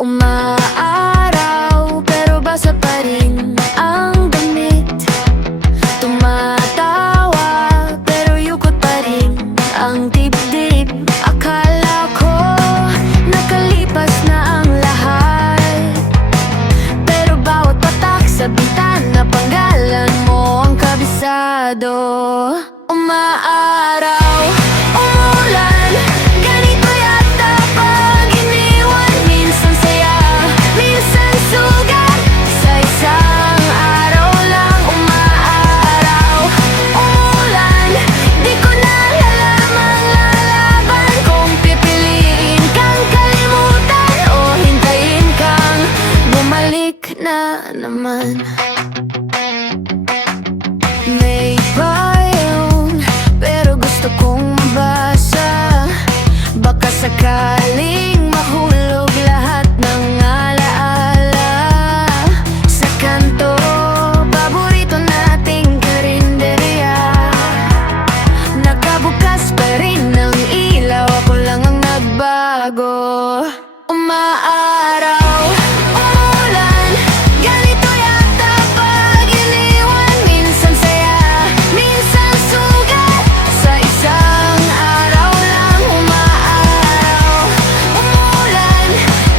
Umaaraw pero basa pa rin ang damit. Tumatawa pero yukot pa rin ang dibdib. Akala ko nakalipas na ang lahat, pero bawat patak sa bintana panggalan mo ang kabisado. Umaaraw, umulan, ganito yata pag iniwan. Minsan saya, minsan sugat, sa isang araw lang. Umaaraw, umulan, di ko na alam ang lalaban. Kung pipiliin kang kalimutan o hintayin kang bumalik na naman. May payong, pero gusto kong mabasa. Baka sakaling mahulog lahat ng alaala. Sa kanto, paborito nating karinderya, nakabukas pa rin ang ilaw, ako lang ang nagbago. Umaaraw, umulan, ganito yata pag iniwan. Minsan saya, minsan sugat, sa isang araw lang. Umaaraw, umulan,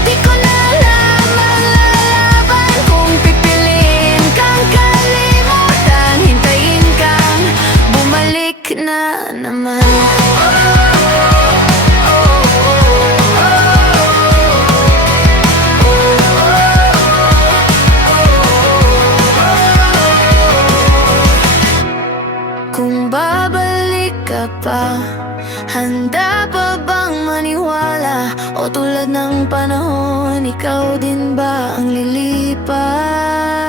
di ko na alam ang lalaban. Kung pipiliin kang kalimutan, hintayin kang bumalik na naman. Kung babalik ka pa, handa pa bang maniwala? O tulad ng panahon, ikaw din ba ang lilipas?